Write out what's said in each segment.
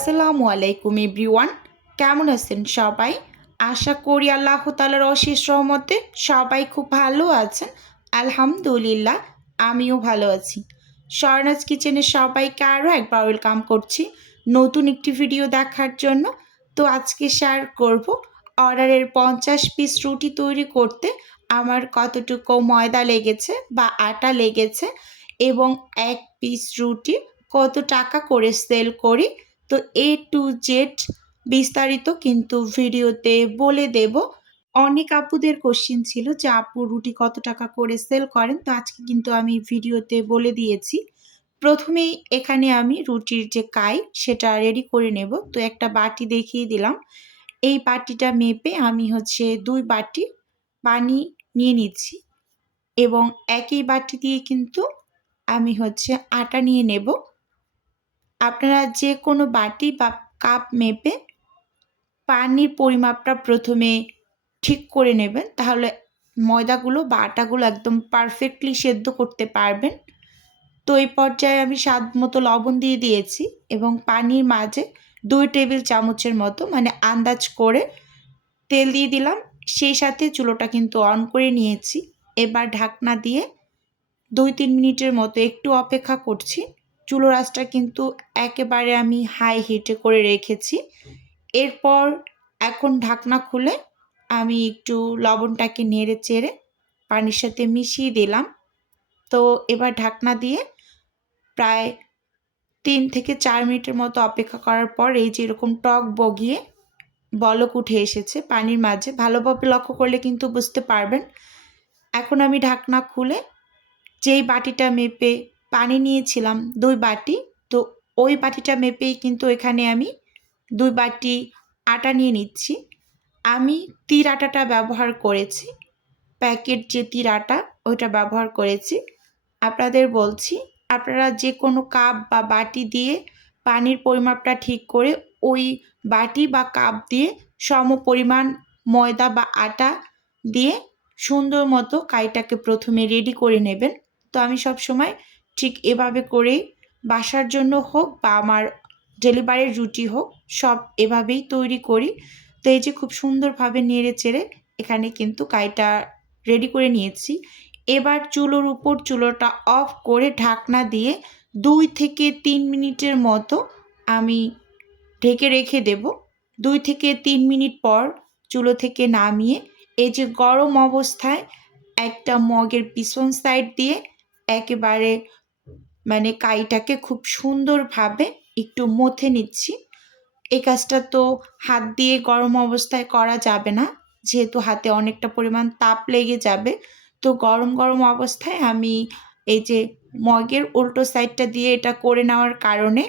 আসসালামু আলাইকুম এভরিওয়ান। কেমন আছেন সবাই? আশা করি আল্লাহ তালার অশেষ রহমতে সবাই খুব ভালো আছেন। আলহামদুলিল্লাহ, আমিও ভালো আছি। স্বর্ণাজ কিচেনে সবাইকে আরও একবার ওয়েলকাম করছি নতুন একটি ভিডিও দেখার জন্য। তো আজকে শেয়ার করব অর্ডারের পঞ্চাশ পিস রুটি তৈরি করতে আমার কতটুকু ময়দা লেগেছে বা আটা লেগেছে এবং এক পিস রুটি কত টাকা করে সেল করি তো এ টু জেড বিস্তারিত কিন্তু ভিডিওতে বলে দেব। অনেক আপুদের কোশ্চিন ছিল যে, আপু রুটি কত টাকা করে সেল করেন? তো আজকে কিন্তু আমি ভিডিওতে বলে দিয়েছি। প্রথমেই এখানে আমি রুটির যে কাই, সেটা রেডি করে নেব। তো একটা বাটি দেখিয়ে দিলাম। এই বাটিটা মেপে আমি হচ্ছে দুই বাটি পানি নিয়ে নিচ্ছি এবং একই বাটি দিয়ে কিন্তু আমি হচ্ছে আটা নিয়ে নেব। আপনারা যে কোনো বাটি বা কাপ মেপে পানির পরিমাপটা প্রথমে ঠিক করে নেবেন। তাহলে ময়দাগুলো বা আটাগুলো একদম পারফেক্টলি সেদ্ধ করতে পারবেন। তো এই পর্যায়ে আমি স্বাদ মতো লবণ দিয়ে দিয়েছি এবং পানির মাঝে দুই টেবিল চামচের মতো মানে আন্দাজ করে তেল দিয়ে দিলাম। সেই সাথে চুলোটা কিন্তু অন করে নিয়েছি। এবার ঢাকনা দিয়ে দুই তিন মিনিটের মতো একটু অপেক্ষা করছি। চুলো রাসটা কিন্তু একেবারে আমি হাই হিটে করে রেখেছি। এরপর এখন ঢাকনা খুলে আমি একটু লবণটাকে নেড়ে চেড়ে পানির সাথে মিশিয়ে দিলাম। তো এবার ঢাকনা দিয়ে প্রায় তিন থেকে চার মিনিটের মতো অপেক্ষা করার পর এই যে এরকম টক বগিয়ে বলক উঠে এসেছে পানির মাঝে, ভালোভাবে লক্ষ্য করলে কিন্তু বুঝতে পারবেন। এখন আমি ঢাকনা খুলে যেই বাটিটা মেপে পানি নিয়েছিলাম দুই বাটি। তো ওই বাটিটা মেপেই কিন্তু এখানে আমি দুই বাটি আটা নিয়ে নিচ্ছি। আমি তীর আটাটা ব্যবহার করেছি। প্যাকেট যে তীর আটা, ওইটা ব্যবহার করেছি। আপনাদের বলছি, আপনারা যে কোনো কাপ বা বাটি দিয়ে পানির পরিমাপটা ঠিক করে ওই বাটি বা কাপ দিয়ে সম পরিমাণ ময়দা বা আটা দিয়ে সুন্দর মতো কাইটাকে প্রথমে রেডি করে নেবেন। তো আমি সব সময় ঠিক এভাবে করেই বাসার জন্য হোক বা আমার ডেলিভারির রুটি হোক, সব এভাবেই তৈরি করি। তো এই যে খুব সুন্দরভাবে নেড়ে চেড়ে এখানে কিন্তু কাইটা রেডি করে নিয়েছি। এবার চুলোর উপর চুলোটা অফ করে ঢাকনা দিয়ে দুই থেকে তিন মিনিটের মতো আমি ঢেকে রেখে দেব। দুই থেকে তিন মিনিট পর চুলো থেকে নামিয়ে এই যে গরম অবস্থায় একটা মগের পিছন সাইড দিয়ে একেবারে মানে কাইটাকে খুব সুন্দরভাবে একটু মথে নিচ্ছি। এই কাজটা তো হাত দিয়ে গরম অবস্থায় করা যাবে না। যেহেতু হাতে অনেকটা পরিমাণ তাপ লেগে যাবে, তো গরম গরম অবস্থায় আমি এই যে মগের উল্টো সাইডটা দিয়ে এটা করে নেওয়ার কারণে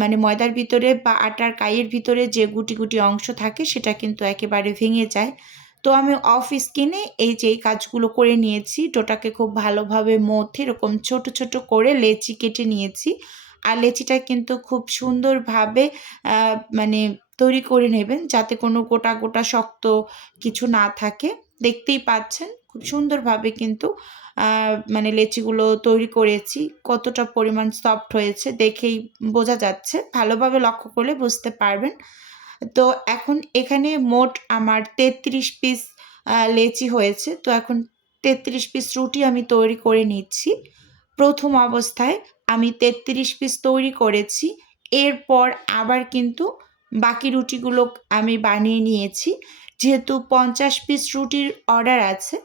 মানে ময়দার ভিতরে বা আটার কাইয়ের ভিতরে যে গুটি গুটি অংশ থাকে সেটা কিন্তু একেবারে ভেঙে যায়। তো আমি অফ স্কিনে এই যে কাজগুলো করে নিয়েছি। ডোটাকে খুব ভালোভাবে মধ্যে এরকম ছোট ছোট করে লেচি কেটে নিয়েছি। আর লেচিটা কিন্তু খুব সুন্দরভাবে মানে তৈরি করে নেবেন যাতে কোনো গোটা গোটা শক্ত কিছু না থাকে। দেখতেই পাচ্ছেন খুব সুন্দরভাবে কিন্তু মানে লেচিগুলো তৈরি করেছি। কতটা পরিমাণ সফট হয়েছে দেখেই বোঝা যাচ্ছে। ভালোভাবে লক্ষ্য করলে বুঝতে পারবেন। তো এখন এখানে মোট আমার তেত্রিশ পিস লেচি হয়েছে। তো এখন তেত্রিশ পিস রুটি আমি তৈরি করে নিচ্ছি। প্রথম অবস্থায় আমি তেত্রিশ পিস তৈরি করেছি। এরপর আবার কিন্তু বাকি রুটিগুলো আমি বানিয়ে নিয়েছি। যেহেতু পঞ্চাশ পিস রুটির অর্ডার আছে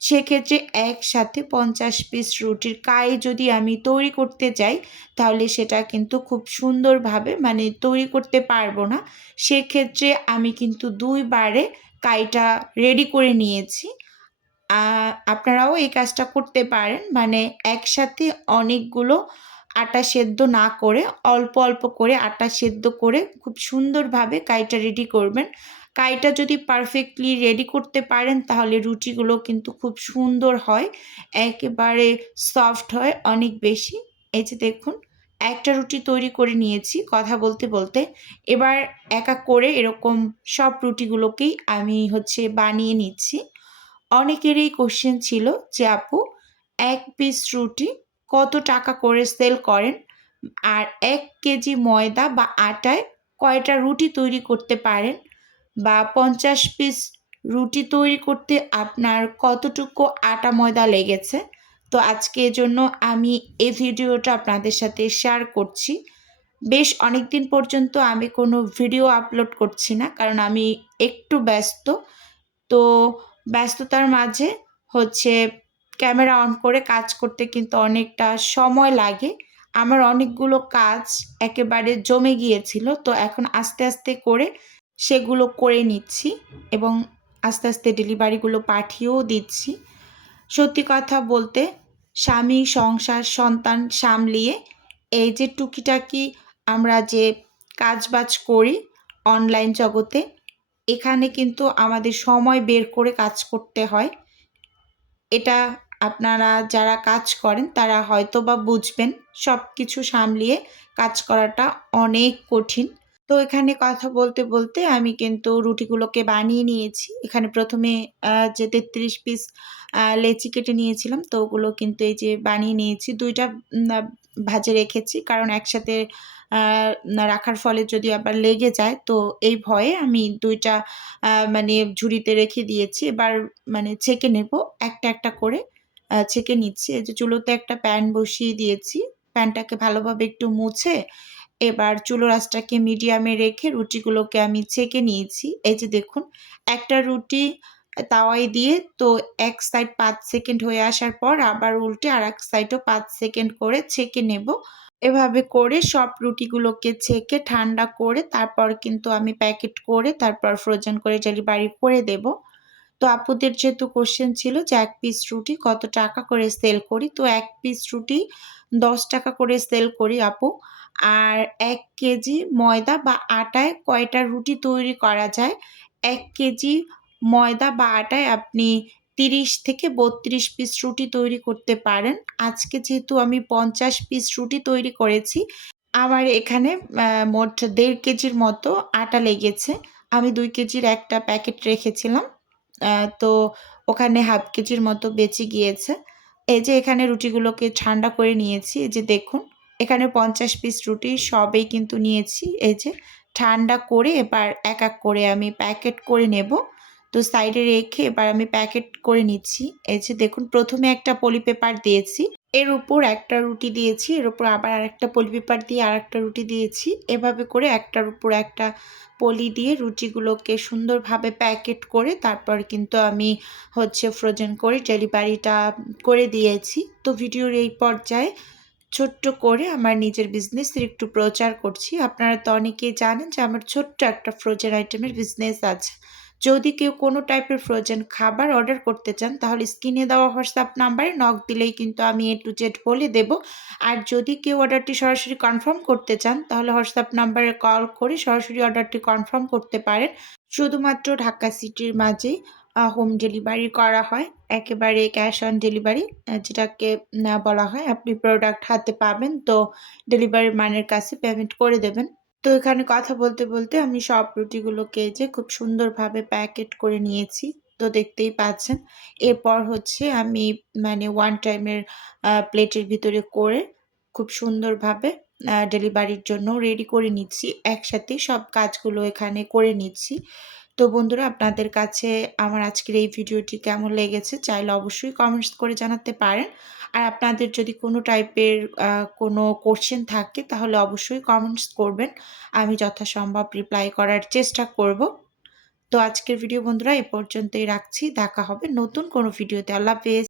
সেক্ষেত্রে একসাথে পঞ্চাশ পিস রুটির কাই যদি আমি তৈরি করতে যাই তাহলে সেটা কিন্তু খুব সুন্দরভাবে মানে তৈরি করতে পারব না। সেক্ষেত্রে আমি কিন্তু দুইবারে কাইটা রেডি করে নিয়েছি। আপনারাও এই কাজটা করতে পারেন। মানে একসাথে অনেকগুলো আটা সেদ্ধ না করে, অল্প অল্প করে আটা সেদ্ধ করে খুব সুন্দরভাবে কাইটা রেডি করবেন। কাইটা যদি পারফেক্টলি রেডি করতে পারেন, তাহলে রুটিগুলো কিন্তু খুব সুন্দর হয়, একেবারে সফট হয় অনেক বেশি। এই যে দেখুন, একটা রুটি তৈরি করে নিয়েছি কথা বলতে বলতে। এবার একা করে এরকম সব রুটিগুলোকেই আমি হচ্ছে বানিয়ে নিচ্ছি। অনেকেরই কোশ্চেন ছিল যে, আপু, এক পিস রুটি কত টাকা করে সেল করেন? আর এক কেজি ময়দা বা আটায় কয়টা রুটি তৈরি করতে পারেন? বা পঞ্চাশ পিস রুটি তৈরি করতে আপনার কতটুকু আটা ময়দা লেগেছে? তো আজকে জন্য আমি এই ভিডিওটা আপনাদের সাথে শেয়ার করছি। বেশ অনেক দিন পর্যন্ত আমি কোনো ভিডিও আপলোড করছি না, কারণ আমি একটু ব্যস্ত। তো ব্যস্ততার মাঝে হচ্ছে ক্যামেরা অন করে কাজ করতে কিন্তু অনেকটা সময় লাগে। আমার অনেকগুলো কাজ একেবারে জমে গিয়েছিল, তো এখন আস্তে আস্তে করে সেগুলো করে নিচ্ছি এবং আস্তে আস্তে ডেলিভারিগুলো পাঠিয়েও দিচ্ছি। সত্যি কথা বলতে স্বামী, সংসার, সন্তান সামলিয়ে এই যে টুকিটাকি আমরা যে কাজবাজ করি অনলাইন জগতে, এখানে কিন্তু আমাদের সময় বের করে কাজ করতে হয়। এটা আপনারা যারা কাজ করেন, তারা হয়তো বা বুঝবেন সব কিছু সামলিয়ে কাজ করাটা অনেক কঠিন। তো এখানে কথা বলতে বলতে আমি কিন্তু রুটিগুলোকে বানিয়ে নিয়েছি। এখানে প্রথমে যে তেত্রিশ পিস লেচি কেটে নিয়েছিলাম, তো ওগুলো কিন্তু এই যে বানিয়ে নিয়েছি। দুইটা ভাজে রেখেছি, কারণ একসাথে রাখার ফলে যদি আবার লেগে যায়, তো এই ভয়ে আমি দুইটা মানে ঝুড়িতে রেখে দিয়েছি। এবার মানে ছেঁকে নেব, একটা একটা করে। ছেঁকে নিচ্ছি। এই যে চুলোতে একটা প্যান বসিয়ে দিয়েছি। প্যানটাকে ভালোভাবে একটু মুছে এবার চুলো রাসটাকে মিডিয়ামে রেখে রুটিগুলোকে আমি ছেঁকে নিয়েছি। এই যে দেখুন, একটা রুটি তাওয়াই দিয়ে তো এক সাইড পাঁচ সেকেন্ড হয়ে আসার পর আবার উল্টে আর এক সাইডও পাঁচ সেকেন্ড করে ছেঁকে নেব। এভাবে করে সব রুটিগুলোকে ছেঁকে ঠান্ডা করে তারপর কিন্তু আমি প্যাকেট করে তারপর ফ্রোজেন করে ডেলিভারি করে দেব। তো আপুদের যেহেতু কোশ্চেন ছিল যে এক পিস রুটি কত টাকা করে সেল করি, তো এক পিস রুটি দশ টাকা করে সেল করি আপু। আর এক কেজি ময়দা বা আটায় কয়টা রুটি তৈরি করা যায়? এক কেজি ময়দা বা আটায় আপনি তিরিশ থেকে বত্রিশ পিস রুটি তৈরি করতে পারেন। আজকে যেহেতু আমি পঞ্চাশ পিস রুটি তৈরি করেছি, আমার এখানে মোট দেড় কেজির মতো আটা লেগেছে। আমি দুই কেজির একটা প্যাকেট রেখেছিলাম। তো ওখানে হাফ কেজির মতো বেঁচে গিয়েছে। এই যে এখানে রুটিগুলোকে ঠান্ডা করে নিয়েছি, এই যে দেখুন, এখানে পঞ্চাশ পিস রুটি সবেই কিন্তু নিয়েছি। এই যে ঠান্ডা করে এবার এক এক করে আমি প্যাকেট করে নেব। তো সাইডে রেখে এবার আমি প্যাকেট করে নিচ্ছি। এই যে দেখুন, প্রথমে একটা পলি পেপার দিয়েছি। এর উপর একটা রুটি দিয়েছি, এর উপর আবার আরেকটা পলি পেপার দিয়ে আর একটা রুটি দিয়েছি। এভাবে করে একটার উপর একটা পলি দিয়ে রুটিগুলোকে সুন্দরভাবে প্যাকেট করে তারপর কিন্তু আমি হচ্ছে ফ্রোজেন করে ডেলিভারিটা করে দিয়েছি। তো ভিডিওর এই পর্যায়ে ছোট্ট করে আমার নিজের বিজনেসের একটু প্রচার করছি। আপনারা তো অনেকেই জানেন যে আমার ছোট্ট একটা ফ্রোজেন আইটেমের বিজনেস আছে। যদি কেউ কোনো টাইপের ফ্রোজেন খাবার অর্ডার করতে চান, তাহলে স্ক্রিনে দেওয়া হোয়াটসঅ্যাপ নাম্বারে নক দিলেই কিন্তু আমি এ টু জেড বলে দেব। আর যদি কেউ অর্ডারটি সরাসরি কনফার্ম করতে চান, তাহলে হোয়াটসঅ্যাপ নাম্বারে কল করে সরাসরি অর্ডারটি কনফার্ম করতে পারেন। শুধুমাত্র ঢাকা সিটির মাঝেই হোম ডেলিভারি করা হয়। একেবারে ক্যাশ অন ডেলিভারি যেটাকে বলা হয়। আপনি প্রোডাক্ট হাতে পাবেন, তো ডেলিভারি ম্যানের কাছে পেমেন্ট করে দেবেন। তো এখানে কথা বলতে বলতে আমি সব রুটিগুলোকে যে খুব সুন্দরভাবে প্যাকেট করে নিয়েছি। তো দেখতেই পাচ্ছেন, এরপর হচ্ছে আমি মানে ওয়ান টাইমের প্লেটের ভিতরে করে খুব সুন্দরভাবে ডেলিভারির জন্য রেডি করে নিচ্ছি। একসাথে সব কাজগুলো এখানে করে নিচ্ছি। তো বন্ধুরা, আপনাদের কাছে আমার আজকের এই ভিডিওটি কেমন লেগেছে চাইলে অবশ্যই কমেন্টস করে জানাতে পারেন। আর আপনাদের যদি কোনো টাইপের কোনো কোশ্চেন থাকে তাহলে অবশ্যই কমেন্টস করবেন। আমি যথাসম্ভব রিপ্লাই করার চেষ্টা করব। তো আজকের ভিডিও বন্ধুরা, এ পর্যন্তই রাখছি। দেখা হবে নতুন কোনো ভিডিওতে আল্লাহ হাফেজ।